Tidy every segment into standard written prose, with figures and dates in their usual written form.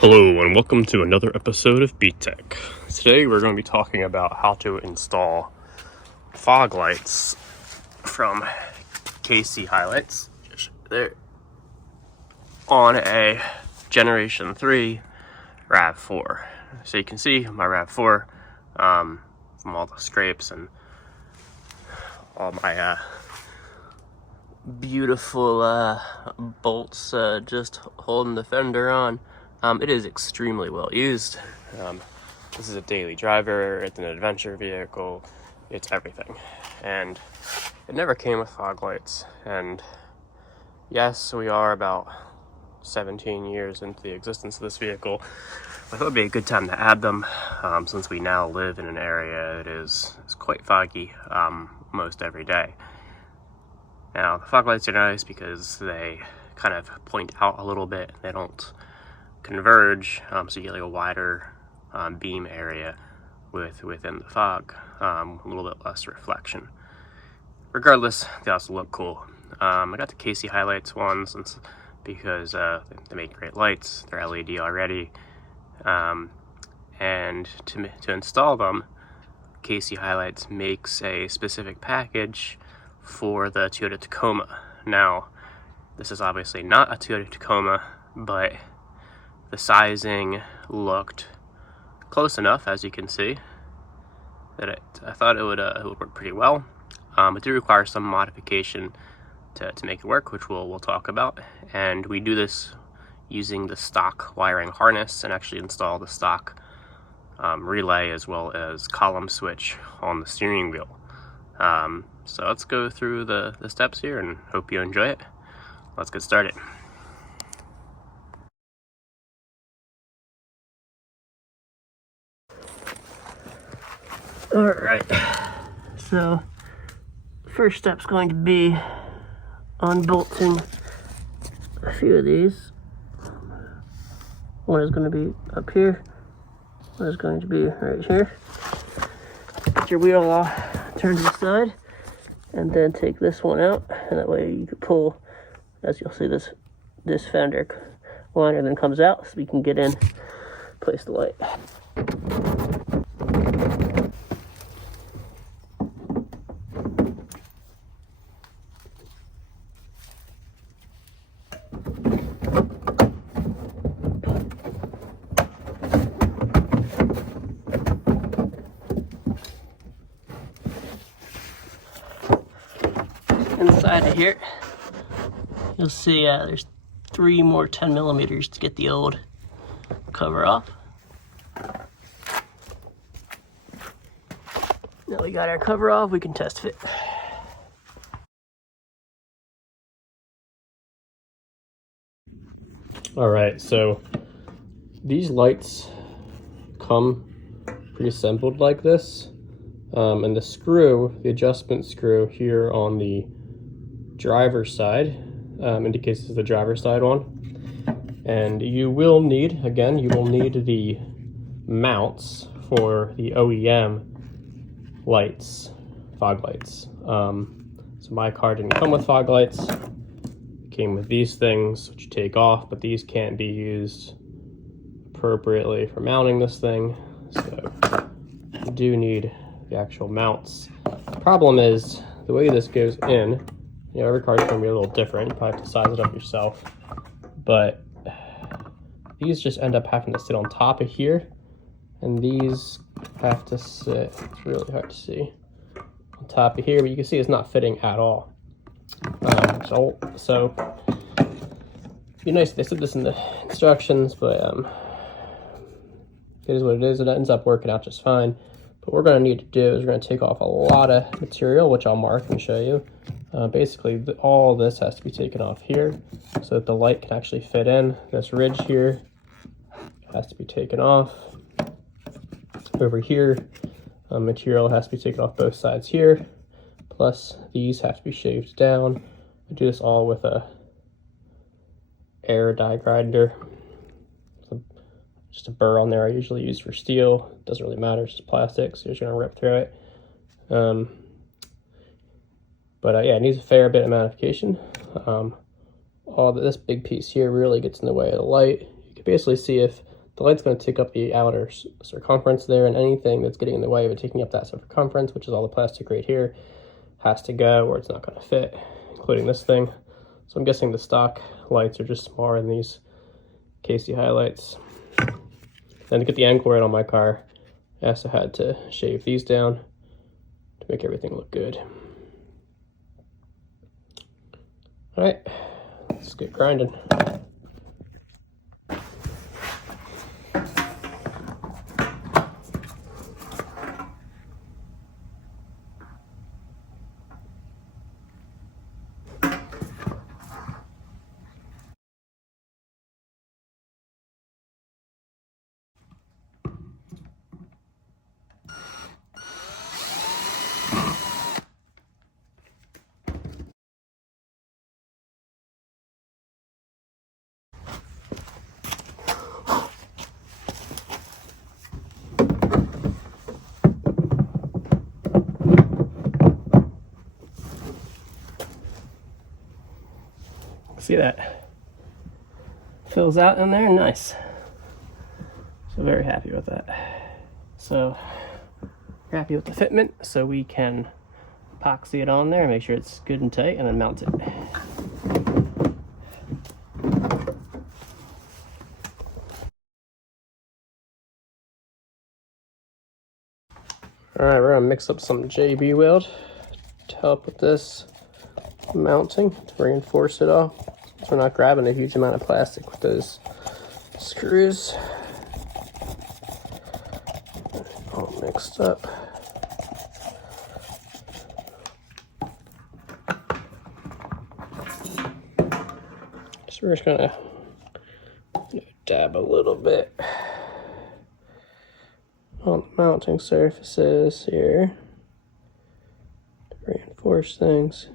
Hello and welcome to another episode of BTech. Today we're going to be talking about how to install fog lights from HiLiTES there on a Generation 3 Rav4. So you can see my Rav4 from all the scrapes and all my beautiful bolts just holding the fender on. It is extremely well used. This is a daily driver, it's an adventure vehicle, it's everything. And it never came with fog lights. And yes, we are about 17 years into the existence of this vehicle. I thought it would be a good time to add them, since we now live in an area that is quite foggy most every day. Now, the fog lights are nice because they kind of point out a little bit. They don't converge, so you get like a wider beam area within the fog, a little bit less reflection. Regardless, they also look cool. I got the HiLiTES ones because they make great lights. They're LED already, and to install them, HiLiTES makes a specific package for the Toyota Tacoma. Now, this is obviously not a Toyota Tacoma, but the sizing looked close enough, as you can see, that I thought it would work pretty well. It do require some modification to make it work, which we'll talk about. And we do this using the stock wiring harness and actually install the stock relay as well as column switch on the steering wheel. So let's go through the steps here and hope you enjoy it. Let's get started. Alright, so first step's going to be unbolting a few of these. One is going to be up here, one is going to be right here. Get your wheel off, turn to the side, and then take this one out, and that way you can pull, as you'll see, this fender liner then comes out so we can get in, place the light. Inside of here, you'll see there's 3 more 10 millimeters to get the old cover off. Now we got our cover off, we can test fit. Alright, so these lights come pre-assembled like this. And the screw, the adjustment screw here on the driver's side, indicates this is the driver's side one. And you will need, again, the mounts for the OEM lights, fog lights. So my car didn't come with fog lights. It came with these things, which you take off, but these can't be used appropriately for mounting this thing. So you do need the actual mounts. The problem is the way this goes in, every car is going to be a little different. You probably have to size it up yourself, but these just end up having to sit on top of here, and these have to sit, it's really hard to see, on top of here, but you can see it's not fitting at all. So it'd be nice if they said this in the instructions, but it is what it is. It ends up working out just fine. What we're going to need to do is we're going to take off a lot of material, which I'll mark and show you. Basically, all this has to be taken off here so that the light can actually fit in. This ridge here has to be taken off. Over here, material has to be taken off both sides here. Plus, these have to be shaved down. I do this all with a air die grinder. Just a burr on there I usually use for steel. It doesn't really matter, it's just plastic, so you're just going to rip through it. But yeah, it needs a fair bit of modification. This big piece here really gets in the way of the light. You can basically see if the light's going to take up the outer circumference there, and anything that's getting in the way of it taking up that circumference, which is all the plastic right here, has to go or it's not going to fit, including this thing. So I'm guessing the stock lights are just smaller than these KC HiLiTES. Then to get the angle right on my car, I also had to shave these down to make everything look good. All right, let's get grinding. See that? Fills out in there, nice. So very happy with that. So we're happy with the fitment, so we can epoxy it on there and make sure it's good and tight, and then mount it. All right, we're gonna mix up some JB weld to help with this mounting, to reinforce it all, so we're not grabbing a huge amount of plastic with those screws. All mixed up. So we're just gonna dab a little bit on the mounting surfaces here to reinforce things.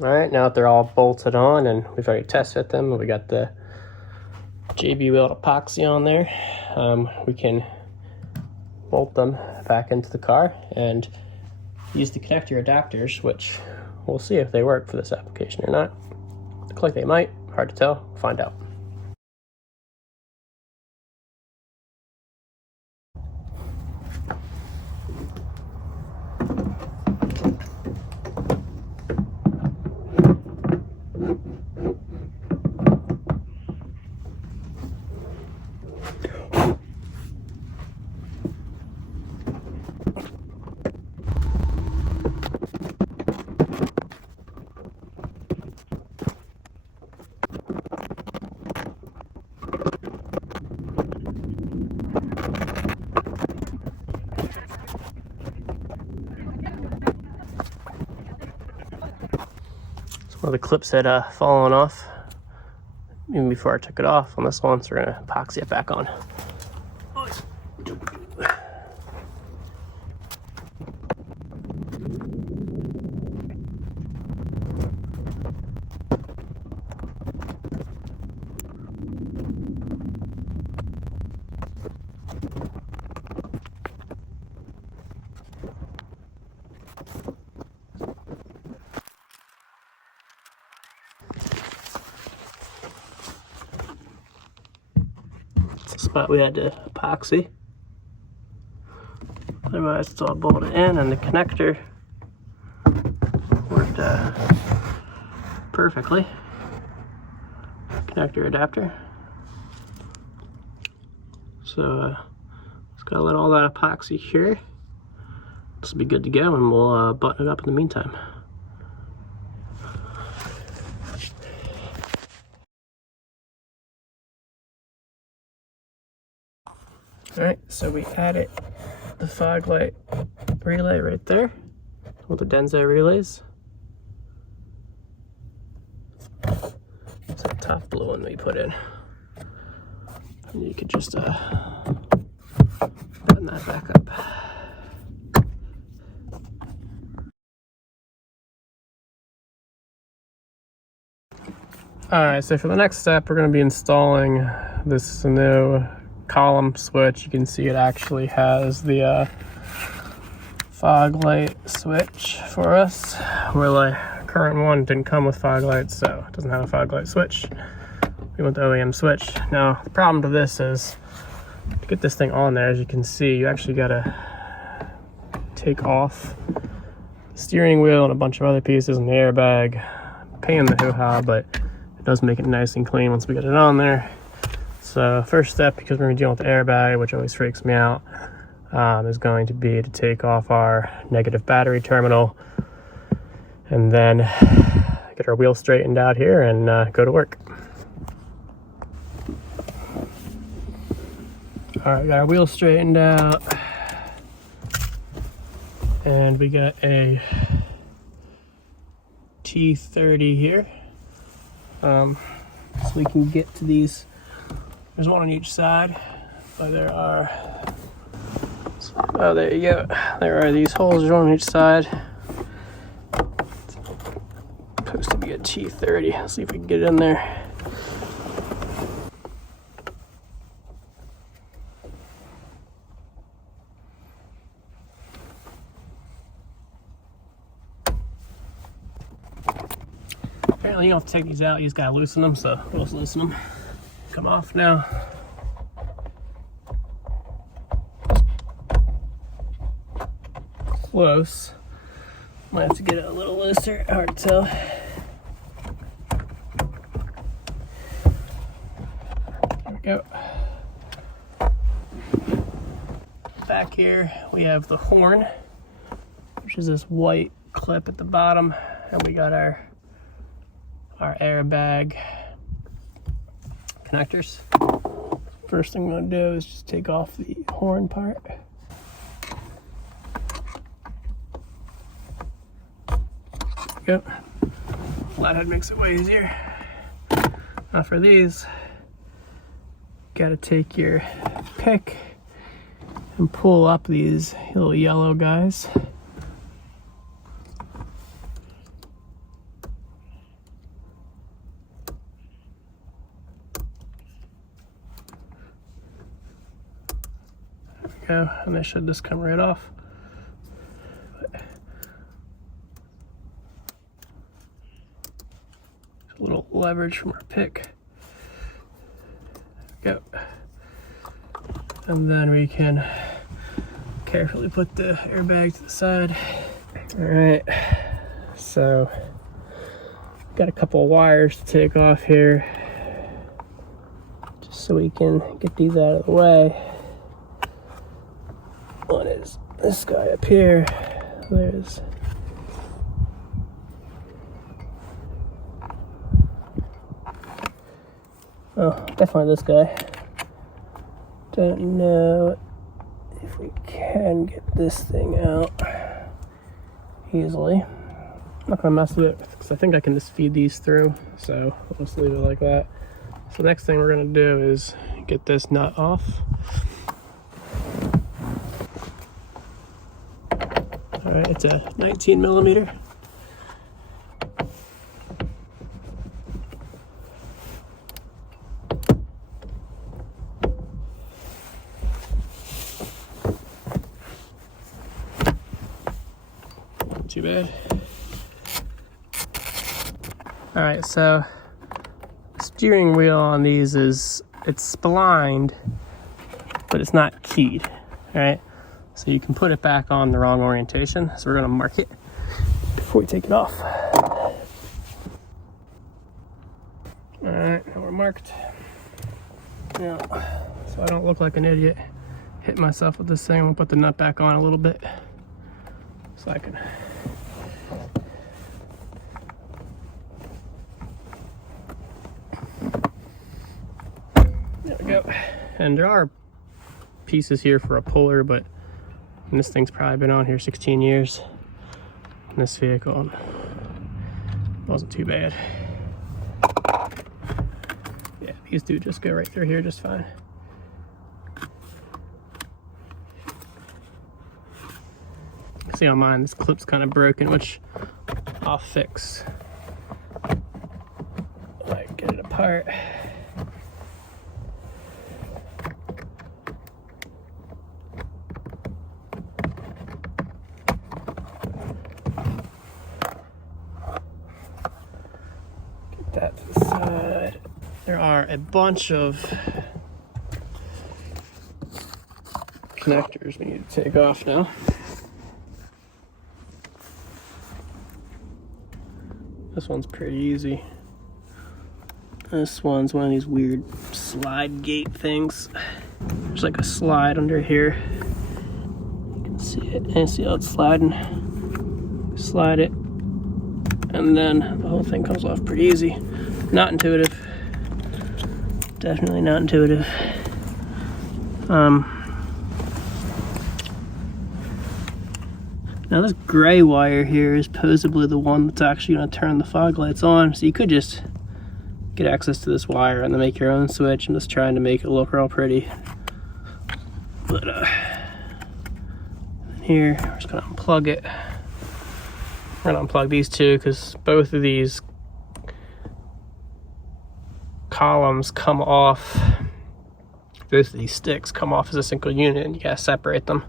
All right, now that they're all bolted on and we've already test fit them, we got the JB weld epoxy on there, we can bolt them back into the car and use the connector adapters, which we'll see if they work for this application or not. Look like they might, hard to tell, we'll find out. One of the clips had fallen off even before I took it off on this one, so we're gonna epoxy it back on. Spot we had to epoxy. Otherwise it's all bolted in, and the connector worked perfectly. Connector adapter. So just gotta let all that epoxy cure. This will be good to go, and we'll button it up in the meantime. All right, so we added the fog light relay right there with the Denso relays. It's that top blue one we put in. And you could just button that back up. All right, so for the next step, we're going to be installing this new column switch. You can see it actually has the fog light switch for us, where the current one didn't come with fog lights, so it doesn't have a fog light switch. We want the OEM switch. Now, the problem to this is, to get this thing on there, as you can see, you actually got to take off the steering wheel and a bunch of other pieces and the airbag. Pain in the hoo-ha, but it does make it nice and clean once we get it on there. So first step, because we're dealing with the airbag, which always freaks me out, is going to be to take off our negative battery terminal and then get our wheel straightened out here and go to work. All right, got our wheel straightened out, and we got a T30 here. So we can get to these. There's one on each side, but there are, oh, there you go. There are these holes, one on each side. It's supposed to be a T30. Let's see if we can get it in there. Apparently you don't have to take these out, you just gotta loosen them, so we'll just loosen them. Come off now. Close. Might have to get it a little looser, hard to tell. There we go. Back here we have the horn, which is this white clip at the bottom, and we got our airbag connectors. First thing I'm going to do is just take off the horn part. Yep. Flathead makes it way easier. Now for these, got to take your pick and pull up these little yellow guys. Go, and they should just come right off. A little leverage from our pick. There we go. And then we can carefully put the airbag to the side. All right, so got a couple of wires to take off here, just so we can get these out of the way. One is this guy up here. There's definitely this guy. Don't know if we can get this thing out easily. I'm not gonna mess with it because I think I can just feed these through, so we'll just leave it like that. So next thing we're gonna do is get this nut off. All right, it's a 19 millimeter. Not too bad. All right, so steering wheel on these it's splined, but it's not keyed. All right. So you can put it back on the wrong orientation. So we're gonna mark it before we take it off. All right, now we're marked. Now, so I don't look like an idiot, hit myself with this thing. I'm gonna put the nut back on a little bit so I can. There we go. And there are pieces here for a puller, but this thing's probably been on here 16 years. And this vehicle wasn't too bad. Yeah, these do just go right through here just fine. See on mine, this clip's kind of broken, which I'll fix. Like, get it apart. Get that to the side. There are a bunch of connectors we need to take off now. This one's pretty easy. This one's one of these weird slide gate things. There's like a slide under here. You can see it, and see how it's sliding. Slide it, and then the whole thing comes off pretty easy. Not intuitive. Definitely not intuitive. Now this gray wire here is possibly the one that's actually going to turn the fog lights on. So you could just get access to this wire and then make your own switch. I'm just trying to make it look real pretty. But here, we're just going to unplug it. We're going to unplug these two because both of these columns come off. Both of these sticks come off as a single unit, and you got to separate them.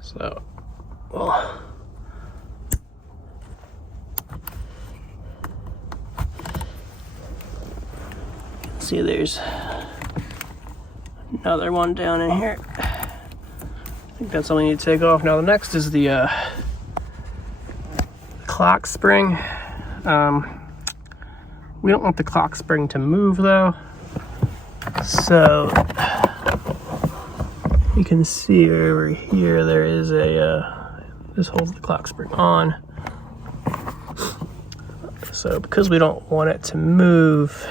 So, well, see, there's another one down in here. I think that's all we need to take off. Now the next is the clock spring. We don't want the clock spring to move though, so you can see over here there is a this holds the clock spring on. So because we don't want it to move,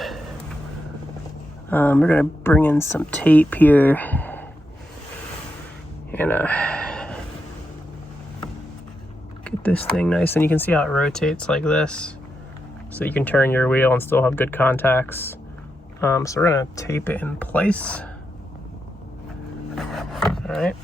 we're gonna bring in some tape here and get this thing nice, and you can see how it rotates like this, so you can turn your wheel and still have good contacts. So we're gonna tape it in place. All right.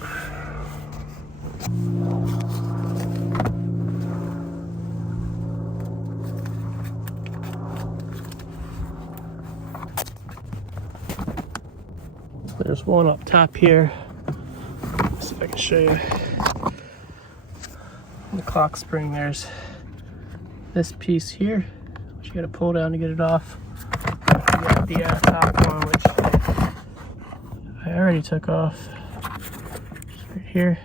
There's one up top here. Let's see if I can show you. The clock spring, there's this piece here, which you gotta pull down to get it off. You got the top one, which I already took off. Just right here.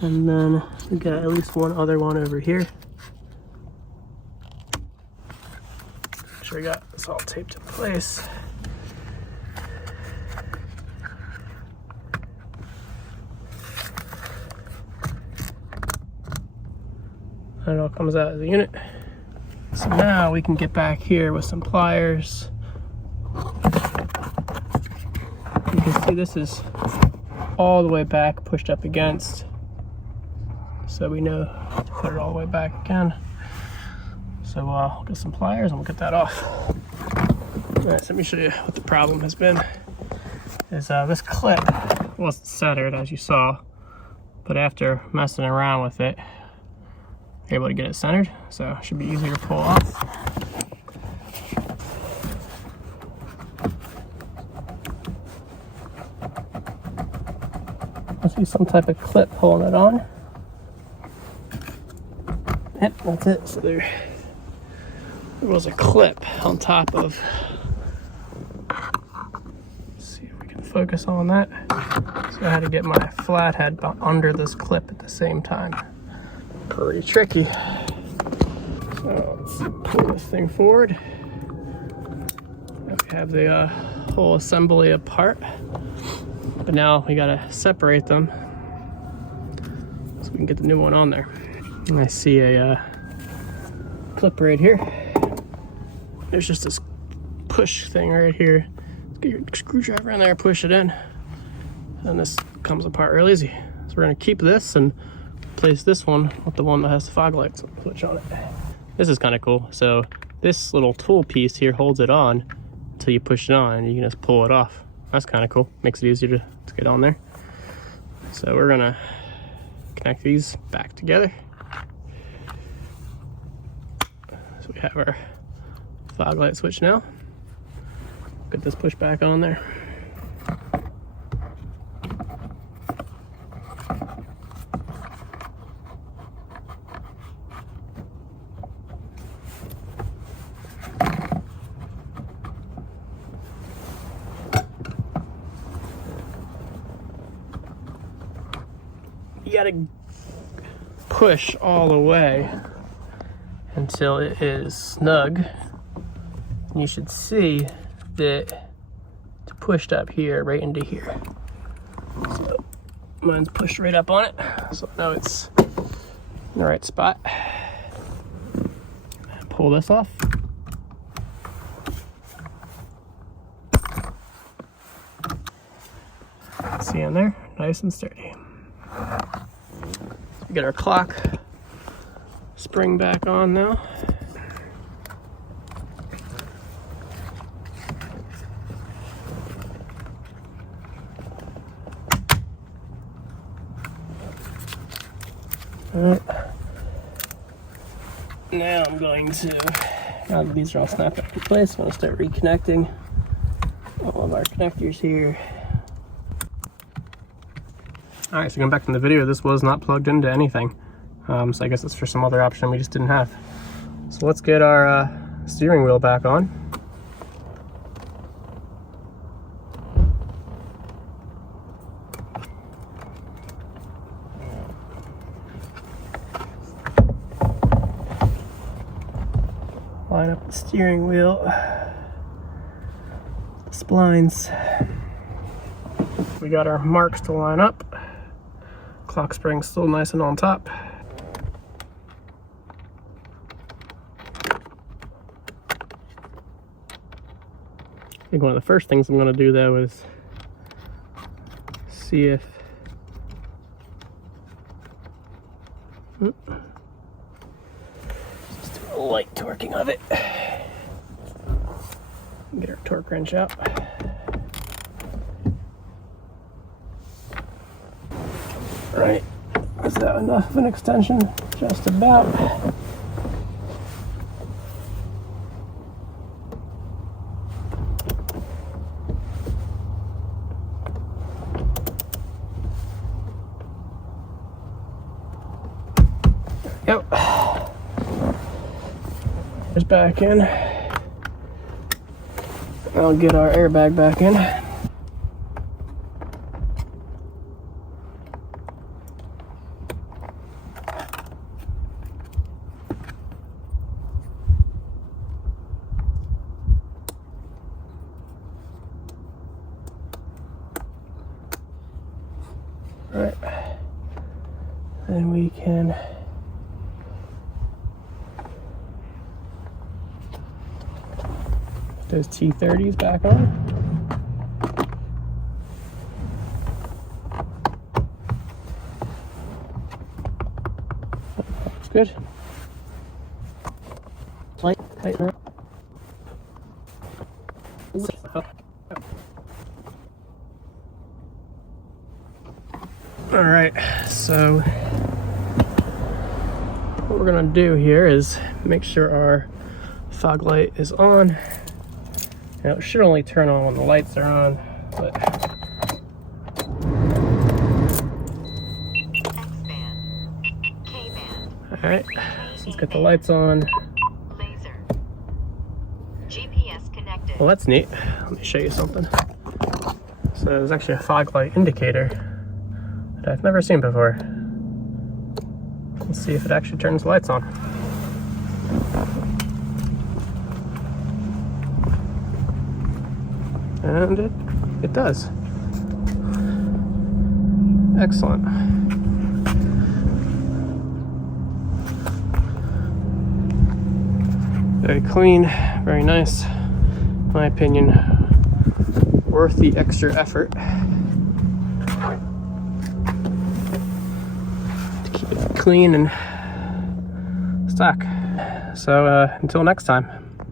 And then we got at least one other one over here. Make sure we got this all taped in place. And it all comes out of the unit. So now we can get back here with some pliers. You can see this is all the way back, pushed up against. So we know to put it all the way back again. So we'll get some pliers and we'll get that off. All right, so let me show you what the problem has been. Is this clip wasn't centered, as you saw, but after messing around with it, you're able to get it centered, so it should be easier to pull off. Must be some type of clip holding it on. Yep, that's it. So there was a clip on top of. Let's see if we can focus on that. So I had to get my flathead under this clip at the same time. Pretty tricky. So let's pull this thing forward. We have the whole assembly apart, but now we gotta separate them so we can get the new one on there. And I see a clip right here. There's just this push thing right here. Get your screwdriver in there, push it in, and this comes apart real easy. So we're gonna keep this and place this one with the one that has the fog light switch on it. This is kind of cool. So this little tool piece here holds it on until you push it on, and you can just pull it off. That's kind of cool. Makes it easier to get on there. So we're gonna connect these back together. So we have our fog light switch now. Get this push back on there. You gotta push all the way until it is snug. And you should see that it's pushed up here, right into here. So mine's pushed right up on it, so now it's in the right spot. Pull this off. See in there, nice and sturdy. We get our clock spring back on now. Alright. Now I'm going to, now that these are all snapped back in place, I'm going to start reconnecting all of our connectors here. Alright, so going back to the video, this was not plugged into anything. So I guess it's for some other option we just didn't have. So let's get our steering wheel back on. Line up the steering wheel, the splines. We got our marks to line up. Clock spring still nice and on top. I think one of the first things I'm going to do though is see if just do a light torquing of it. Get our torque wrench out. Right, is that enough of an extension? Just about. Yep. It's back in. I'll get our airbag back in. Alright. Then we can put those T30s back on. Looks good. Tighten up. All right, so what we're gonna do here is make sure our fog light is on. Now it should only turn on when the lights are on, but all right, so let's get the lights on. Well, that's neat. Let me show you something. So there's actually a fog light indicator that I've never seen before. Let's see if it actually turns the lights on. And it does. Excellent. Very clean, very nice, in my opinion. worth the extra effort to keep it clean and stock. So until next time.